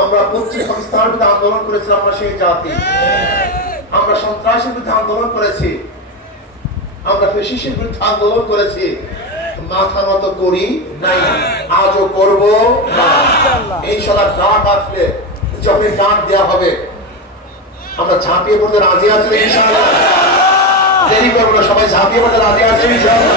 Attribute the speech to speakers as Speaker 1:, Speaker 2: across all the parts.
Speaker 1: আমরা পশ্চিম পাকিস্তানের বিরুদ্ধে আন্দোলন করেছিলাম আমরা সেই জাতি। আমরা সন্ত্রাসের বিরুদ্ধে আন্দোলন করেছি। আমরা ফেসিসের বিরুদ্ধে আন্দোলন করেছি। মাথা নত করি নাই, আজও করব এই সবার ডাক আসলে যখন ডাক দেওয়া হবে, আমরা ঝাঁপিয়ে পড়তে রাজি আছি ইনশাআল্লাহ। দেরি করব না, সবাই ঝাঁপিয়ে পড়তে রাজি আছে ইনশাআল্লাহ।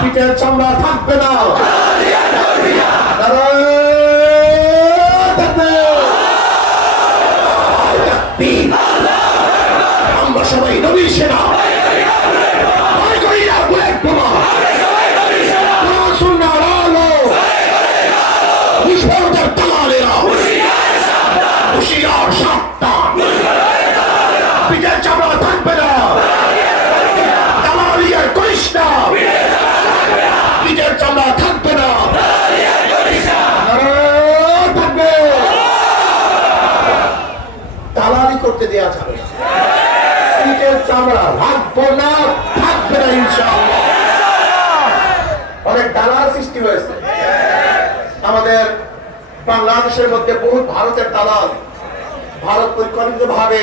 Speaker 1: পিঠের চামড়া থাকবে না নারায়ণ থাকবে। তাকবীর। আমরা সবাই নবীর সেনা ভয় করি না, বুলেট বোমা। রাসূলুল্লাহর আলো। বিস্ফোরকের দালালেরা। হুঁশিয়ার সাবধান। পিঠের চামড়া থাকবে না দালালিয়ার করিস না পিঠের চামড়া থাকবে না নারায়ণ থাকবে দালালি করতে দেয়া যাবে। পিঠের চামড়া রাখব না থাকবে না ইনশাআল্লাহ। অনেক দালাল সৃষ্টি হয়েছে। আমাদের বাংলাদেশের মধ্যে বহু ভারতের দালাল। ভারত পরিকল্পিত ভাবে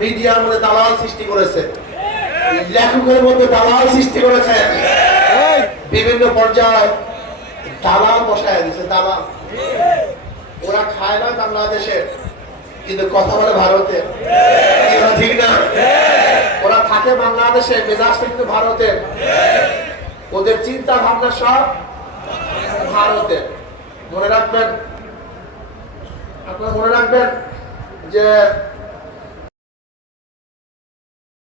Speaker 1: মিডিয়ার মধ্যে দালাল সৃষ্টি করেছে। লেখকের মধ্যে দালাল সৃষ্টি করেছে। বিভিন্ন পর্যায়ে দালাল বসায় দিচ্ছে দালাল। ওরা খায় না বাংলাদেশে। কিন্তু কথা বলে ভারতের ঠিক না। ওরা থাকে বাংলাদেশে মেজাজটা কিন্তু ভারতের। ওদের চিন্তা ভাবনা সব ভারতের। মনে রাখবেন, আপনারা মনে রাখবেন যে